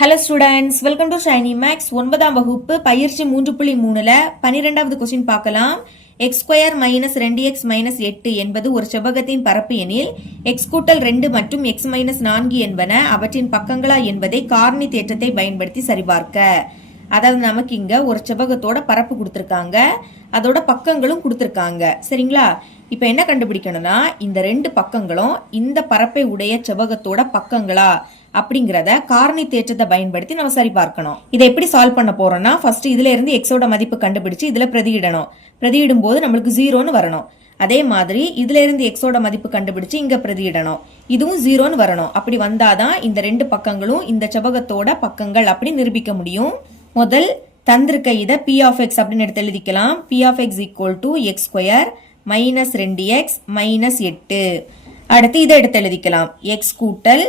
Hello students, welcome to Shiny Max 9ஆம் வகுப்பு பயிற்சி 3.3ல 12வது கொஸ்டின் பார்க்கலாம். x square minus 2x minus 8 என்பது ஒரு செவ்வகத்தின் பரப்பு எனில் x கூட்டல் 2 மற்றும் x மைனஸ் 4 என்பன அவற்றின் பக்கங்களா என்பதை காரணி தேற்றத்தை பயன்படுத்தி சரிபார்க்க. அதாவது நமக்கு இங்க ஒரு செவ்வகத்தோட பரப்பு கொடுத்திருக்காங்க, அதோட பக்கங்களும் கொடுத்திருக்காங்க. சரிங்களா? இப்போ என்ன கண்டுபிடிக்கணும்னா இந்த ரெண்டு பக்கங்களும் இந்த பரப்பை உடைய செவ்வகத்தோட பக்கங்களா அப்படிங்கறத காரணி தேற்றத்தை பயன்படுத்தி நம்ம சரி பார்க்கணும். இதை எப்படி சால்வ் பண்ண போறோம்னா ஃபர்ஸ்ட் இதுல இருந்து எக்ஸோட மதிப்பு கண்டுபிடிச்சு இதுல பிரதியிடணும். பிரதியிடும் போது நம்மளுக்கு 0ன்னு வரணும். அதே மாதிரி இதுல இருந்து எக்ஸோட மதிப்பு கண்டுபிடிச்சு இங்க பிரதியிடணும். இதுவும் 0ன்னு வரணும். அப்படி வந்தாதான் இந்த ரெண்டு பக்கங்களும் இந்த செவ்வகத்தோட பக்கங்கள் அப்படி நிரூபிக்க முடியும். முதல் தந்திருக்க இதை p of x அப்படின்னு எடுத்து எழுதிக்கலாம். p of x equal to x square minus 2x minus 8. அடுத்து இதை எடுத்து எழுதிக்கலாம். x கூட்டல்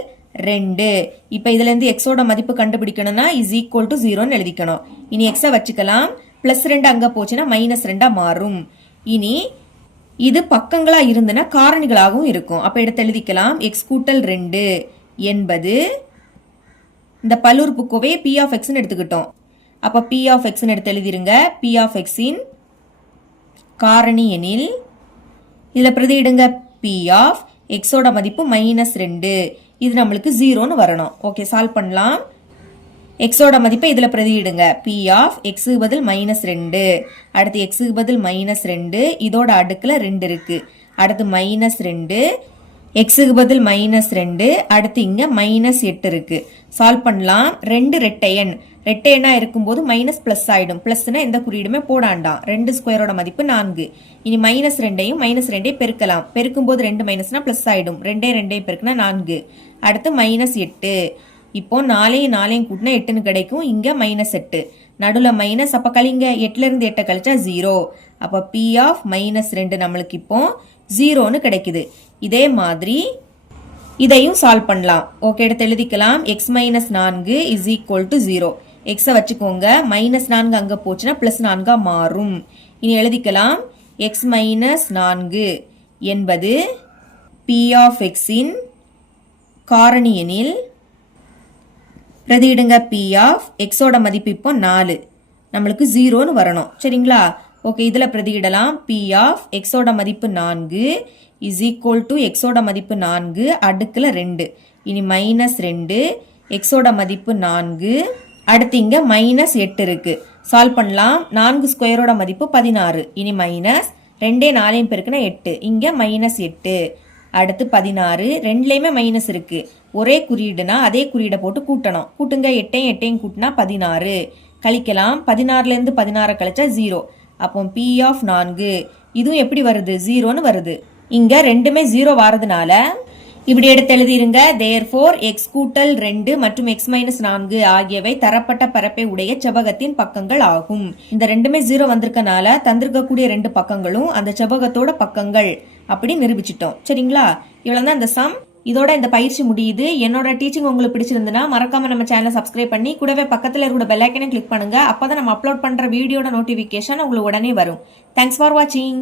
2. இப்போ இதுல இருந்து எக்ஸோட மதிப்பு கண்டுபிடிக்கணும்னா இஸ் ஈக்குவல் டு 0ன்னு எழுதிக்கணும். இனி எக்ஸை வச்சுக்கலாம். பிளஸ் 2 அங்க போச்சுன்னா மைனஸ் 2 மாறும். இனி இது பக்கங்களா இருந்துன்னா காரணிகளாகவும் இருக்கும். அப்ப எடுத்து எழுதிக்கலாம். எக்ஸ் கூட்டல் 2 என்பது இந்த பல்லுறுப்புக்கோவையை p of x ன்னு எடுத்துக்கிட்டோம். அப்ப p of x ன்னு எடுத்து எழுதிருங்க. p of x இன் காரணி எனில் இதுல பிரதியிடுங்க. p of x ஓட மதிப்பு மைனஸ் 2. இது நம்மளுக்கு 0ன்னு வரணும். ஓகே, சால்வ் பண்ணலாம். எக்ஸோட மதிப்பை இதுல பிரதியிடுங்க. p of x பதில் மைனஸ் 2. அடுத்து x பதில் மைனஸ் 2. இதோட அடுக்குல 2 இருக்கு. அடுத்து மைனஸ் 2. x பதில் மைனஸ் 2. அடுத்து இங்க மைனஸ் 8 இருக்கு. சால்வ் பண்ணலாம். 2 ரெட்டையன். ரெட்டையனா இருக்கும்போது மைனஸ் பிளஸ் ஆயிடும். பிளஸ்னா எந்த குறியீடுமே போடாண்டாம். 2 ஸ்கொயரோட மதிப்பு 4. இனி மைனஸ் 2ஐயும் மைனஸ் 2ஐயும் பெருக்கலாம். பெருக்கும் போது 2 மைனஸ்னா பிளஸ் ஆயிடும். 2 பெருக்குனா 4. அடுத்து மைனஸ் 8. இப்போ 4 கூட்டினா 8ன்னு கிடைக்கும். இங்க மைனஸ் 8 நடுல மைனஸ். அப்ப கழிங்க. 8ல இருந்து 8 கழிச்சா 0. அப்ப p of மைனஸ் 2 நம்மளுக்கு இப்போ 0ன்னு கிடைக்குது. இதே மாதிரி இதையும் சால்வ் பண்ணலாம். ஓகே, எடுத்து எழுதிக்கலாம். x minus 4 is equal to 0. எக்ஸை வச்சுக்கோங்க. மைனஸ் 4 அங்க போச்சுன்னா பிளஸ் 4 மாறும். இனி எழுதிக்கலாம். x மைனஸ் 4 என்பது p of x இன் காரணி எனில் பிரதியிடுங்க. p of x ஓட மதிப்பு இப்போ 4. நம்மளுக்கு 0ன்னு வரணும். சரிங்களா? ஓகே, இதுல பிரதியிடலாம். p of x ஓட மதிப்பு 4 இஸ் ஈக்குவல் டு x ஓட மதிப்பு 4 அடுக்குல 2. இனி மைனஸ் 2. x ஓட மதிப்பு 4. அடுத்து இங்க மைனஸ் 8 இருக்கு. சால்வ் பண்ணலாம். 4 ஸ்கொயரோட மதிப்பு 16. இனி மைனஸ் 2 4 பெருக்குனா 8. இங்க மைனஸ் 8. அடுத்து 16. ரெண்டுலயுமே மைனஸ் இருக்கு. ஒரே குறியீடுனா அதே குறியீடை போட்டு கூட்டணும். கூட்டுங்க. 8 கூட்டினா 16. கழிக்கலாம். 16ல இருந்து 16 கழிச்சா 0. அப்போ p of 4 இதுவும் எப்படி வருது? 0ன்னு வருது. இங்க ரெண்டுமே 0 வாரதுனால இப்படி எடுத்து எழுதிருங்க. therefore x கூட்டல் 2 மற்றும் x மைனஸ் 4 ஆகியவை தரப்பட்ட பரப்பை உடைய செவ்வகத்தின் பக்கங்கள் ஆகும். இந்த ரெண்டுமே 0 வந்திருக்கனால தந்திருக்கக்கூடிய ரெண்டு பக்கங்களும் அந்த செவ்வகத்தோட பக்கங்கள் அப்படி நிரூபிச்சிட்டோம். சரிங்களா? இவ்வளவுதான் இந்த சம். இதோட இந்த பயிற்சி முடியுது. என்னோட டீச்சிங் உங்களுக்கு பிடிச்சிருந்ததுன்னா மறக்காம நம்ம சேனலை சப்ஸ்கிரைப் பண்ணி கூடவே பக்கத்துல இருக்கிற பெல் ஐக்கனை கிளிக் பண்ணுங்க. அப்பதான் நம்ம அப்லோட் பண்ற வீடியோட நோட்டிபிகேஷன் உங்களுக்கு உடனே வரும். தேங்க்ஸ் ஃபார் வாட்சிங்.